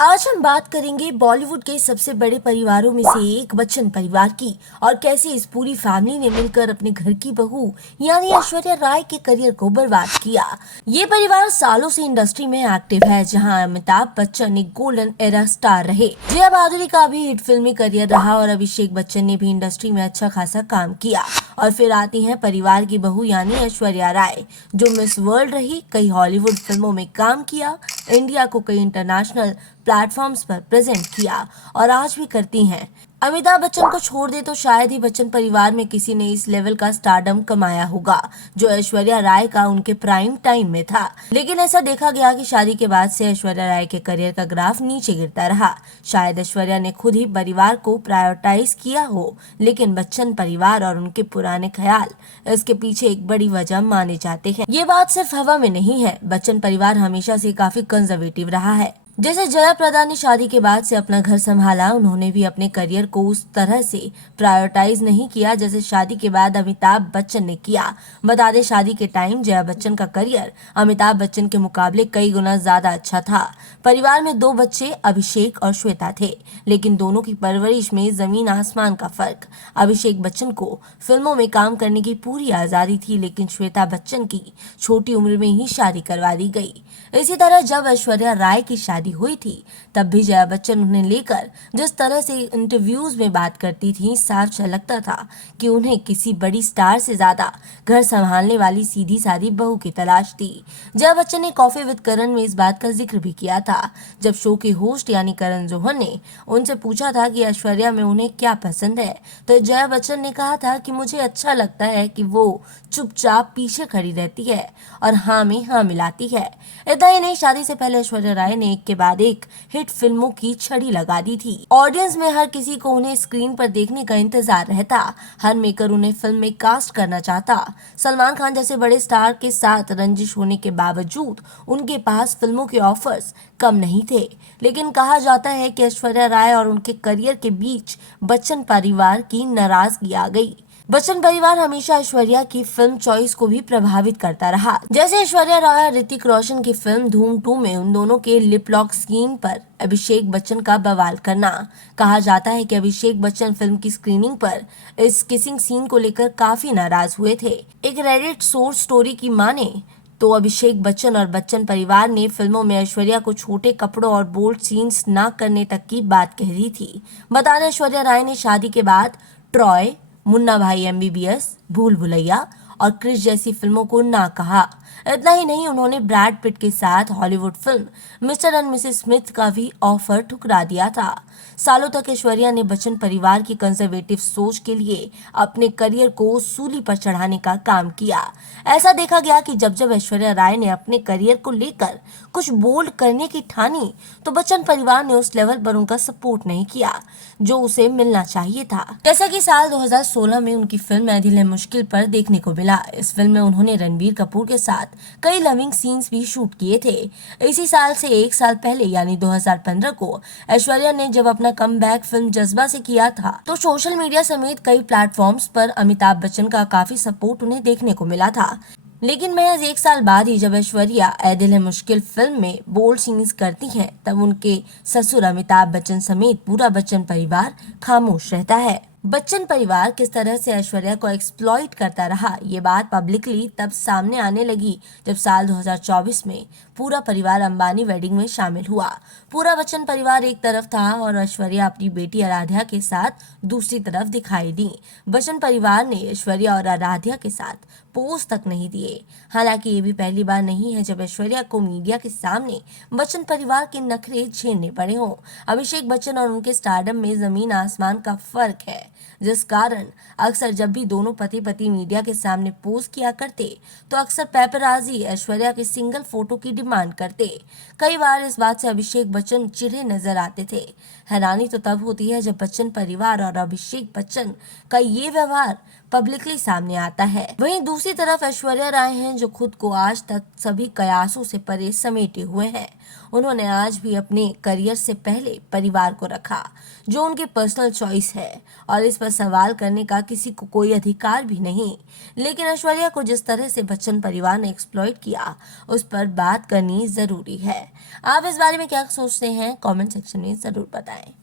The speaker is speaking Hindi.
आज हम बात करेंगे बॉलीवुड के सबसे बड़े परिवारों में से एक बच्चन परिवार की और कैसे इस पूरी फैमिली ने मिलकर अपने घर की बहू यानी ऐश्वर्या राय के करियर को बर्बाद किया। ये परिवार सालों से इंडस्ट्री में एक्टिव है, जहां अमिताभ बच्चन एक गोल्डन एरा स्टार रहे। जया बहादुरी का भी हिट फिल्मी करियर रहा और अभिषेक बच्चन ने भी इंडस्ट्री में अच्छा खासा काम किया। और फिर आती है परिवार की बहू यानी ऐश्वर्या राय, जो मिस वर्ल्ड रही, कई हॉलीवुड फिल्मों में काम किया, इंडिया को कई इंटरनेशनल प्लेटफॉर्म्स पर प्रेजेंट किया और आज भी करती हैं। अमिताभ बच्चन को छोड़ दे तो शायद ही बच्चन परिवार में किसी ने इस लेवल का स्टारडम कमाया होगा जो ऐश्वर्या राय का उनके प्राइम टाइम में था। लेकिन ऐसा देखा गया कि शादी के बाद से ऐश्वर्या राय के करियर का ग्राफ नीचे गिरता रहा। शायद ऐश्वर्या ने खुद ही परिवार को प्रायोरिटाइज किया हो, लेकिन बच्चन परिवार और उनके पुराने ख्याल इसके पीछे एक बड़ी वजह माने जाते हैं। ये बात सिर्फ हवा में नहीं है। बच्चन परिवार हमेशा से काफी कंजर्वेटिव रहा है। जैसे जया प्रदा ने शादी के बाद से अपना घर संभाला, उन्होंने भी अपने करियर को उस तरह से प्रायोरिटाइज नहीं किया जैसे शादी के बाद अमिताभ बच्चन ने किया। बता दें, शादी के टाइम जया बच्चन का करियर अमिताभ बच्चन के मुकाबले कई गुना ज्यादा अच्छा था। परिवार में 2 बच्चे अभिषेक और श्वेता थे, लेकिन दोनों की परवरिश में जमीन आसमान का फर्क। अभिषेक बच्चन को फिल्मों में काम करने की पूरी आजादी थी, लेकिन श्वेता बच्चन की छोटी उम्र में ही शादी करवा दी गई। इसी तरह जब ऐश्वर्या राय की शादी हुई थी, तब भी जया बच्चन उन्हें लेकर जिस तरह से इंटरव्यूज में बात करती थी, साफ झलकता था कि उन्हें किसी बड़ी स्टार से ज्यादा घर संभालने वाली सीधी सादी बहू की तलाश थी। जया बच्चन ने कॉफी विद करण में इस बात का जिक्र भी किया था, जब शो के होस्ट यानी करण जौहर ने उनसे पूछा था कि ऐश्वर्या में उन्हें क्या पसंद है, तो जया बच्चन ने कहा था कि मुझे अच्छा लगता है कि वो चुपचाप पीछे खड़ी रहती है और हाँ में हाँ मिलाती है। इतना ही नहीं, शादी से पहले ऐश्वर्या राय ने एक के बाद एक हिट फिल्मों की छड़ी लगा दी थी। ऑडियंस में हर किसी को उन्हें स्क्रीन पर देखने का इंतजार रहता। हर मेकर उन्हें फिल्म में कास्ट करना चाहता। सलमान खान जैसे बड़े स्टार के साथ रंजिश होने के बावजूद उनके पास फिल्मों के ऑफर्स कम नहीं थे। लेकिन कहा जाता है कि ऐश्वर्या राय और उनके करियर के बीच बच्चन परिवार की नाराजगी आ गई। बच्चन परिवार हमेशा ऐश्वर्या की फिल्म चॉइस को भी प्रभावित करता रहा। जैसे ऐश्वर्या राय और ऋतिक रोशन की फिल्म धूम 2 में उन दोनों के लिप लॉक सीन पर अभिषेक बच्चन का बवाल करना। कहा जाता है कि अभिषेक बच्चन फिल्म की स्क्रीनिंग पर इस किसिंग सीन को लेकर काफी नाराज हुए थे। एक रेडिट सोर्स स्टोरी की माने तो अभिषेक बच्चन और बच्चन परिवार ने फिल्मों में ऐश्वर्या को छोटे कपड़ों और बोल्ड सीन्स न करने तक की बात कह दी थी। बता दें, ऐश्वर्या राय ने शादी के बाद ट्रॉय, मुन्ना भाई एमबीबीएस, भूल भुलैया और क्रिश जैसी फिल्मों को ना कहा। इतना ही नहीं, उन्होंने ब्रैड पिट के साथ Hollywood film mister and Mrs Smith का भी ऑफर ठुकरा दिया था। सालों तक ऐश्वर्या ने बच्चन परिवार की कंजर्वेटिव सोच के लिए अपने करियर को सूली पर चढ़ाने का काम किया। ऐसा देखा गया कि जब जब ऐश्वर्या राय ने अपने करियर को लेकर कुछ बोल्ड करने की ठानी, तो बच्चन परिवार ने उस लेवल पर उनका सपोर्ट नहीं किया जो उसे मिलना चाहिए था। जैसा कि साल 2016 में उनकी फिल्म ऐ दिल है मुश्किल पर देखने को मिला। इस फिल्म में उन्होंने रणबीर कपूर के साथ कई लविंग सीन्स भी शूट किए थे। इसी साल से 1 साल पहले यानी 2015 को ऐश्वर्या ने जब अपना कमबैक फिल्म जज्बा से किया था, तो सोशल मीडिया समेत कई प्लेटफॉर्म्स पर अमिताभ बच्चन का काफी सपोर्ट उन्हें देखने को मिला था। लेकिन महज 1 साल बाद ही जब ऐश्वर्या ऐ दिल है मुश्किल फिल्म में बोल्ड सीन्स करती हैं, तब उनके ससुर अमिताभ बच्चन समेत पूरा बच्चन परिवार खामोश रहता है। बच्चन परिवार किस तरह से ऐश्वर्या को एक्सप्लॉइट करता रहा, ये बात पब्लिकली तब सामने आने लगी जब साल 2024 में पूरा परिवार अंबानी वेडिंग में शामिल हुआ। पूरा बच्चन परिवार एक तरफ था और ऐश्वर्या अपनी बेटी आराध्या के साथ दूसरी तरफ दिखाई दी। बच्चन परिवार ने ऐश्वर्या और आराध्या के साथ पोज तक नहीं दिए। हालांकि ये भी पहली बार नहीं है जब ऐश्वर्या को मीडिया के सामने बच्चन परिवार के नखरे झेलने पड़े हों। अभिषेक बच्चन और उनके स्टारडम में जमीन आसमान का फर्क है, जिस कारण अक्सर जब भी दोनों पति पति मीडिया के सामने पोज किया करते, तो अक्सर पेपराजी ऐश्वर्या के सिंगल फोटो की डिमांड करते। कई बार इस बात से अभिषेक बच्चन चिढ़े नजर आते थे। हैरानी तो तब होती है जब बच्चन परिवार और अभिषेक बच्चन का ये व्यवहार पब्लिकली सामने आता है। वहीं दूसरी तरफ ऐश्वर्या राय हैं, जो खुद को आज तक सभी कयासों से परे समेटे हुए हैं। उन्होंने आज भी अपने करियर से पहले परिवार को रखा, जो उनकी पर्सनल चॉइस है और इस पर सवाल करने का किसी को कोई अधिकार भी नहीं। लेकिन ऐश्वर्या को जिस तरह से बच्चन परिवार ने एक्सप्लॉइट किया, उस पर बात करनी जरूरी है। आप इस बारे में क्या सोचते हैं? कमेंट सेक्शन में जरूर बताएं।